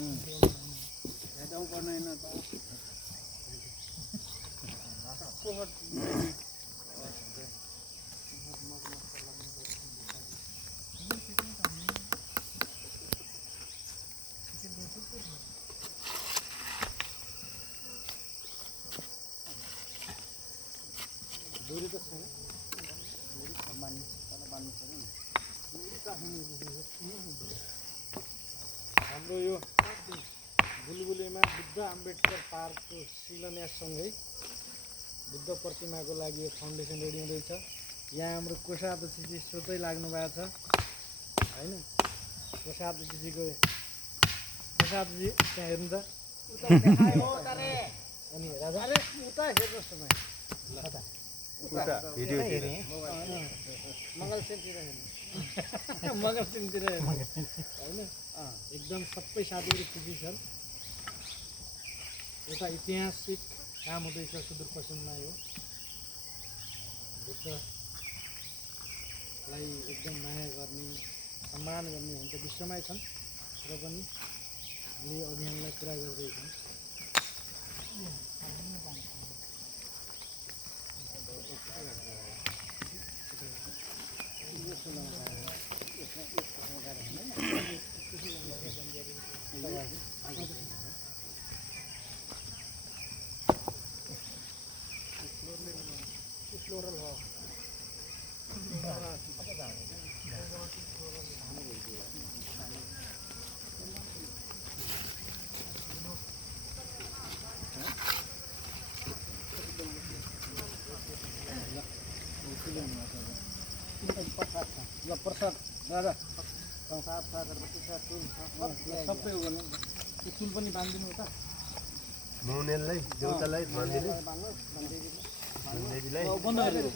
भेटाउँ पर्ने होइन त दूरी त छैन बान्नु पर्यो नि हाम्रो यो बुलबुलेमा बुद्ध अम्बेडकर पार्कको शिलान्याससँगै बुद्ध प्रतिमाको लागि यो फाउन्डेसन रेडी हुँदैछ। यहाँ हाम्रो कोषा अध्यक्षजी स्वतै लाग्नु भएको छ होइन। कोषा अध्यक्षजीको कोषा अध्यक्षजी त्यहाँ हेर्नु त अनि राजा उता हेर्नुहोस् तपाईँ मङ्गलसेनतिर हेर्नु मङ्गलसेनतिर हेर्नु होइन। एकदम सबै साथीहरू खुसी छन्। एउटा ऐतिहासिक काम हुँदैछ सुदूरपश्चिममा। यो बुद्धलाई एकदम माया गर्ने सम्मान गर्ने हुन्छ विश्वमै छन् र पनि हामीले अभियानलाई पुरा गर्दैछौँ। फ्लोरल हो प्रसाद दादा सबै उ गर्नु चुल पनि बाँधिदिनु उता मुनेललाई देउतालाई मन्दिरलाई बन्द गरिदिनु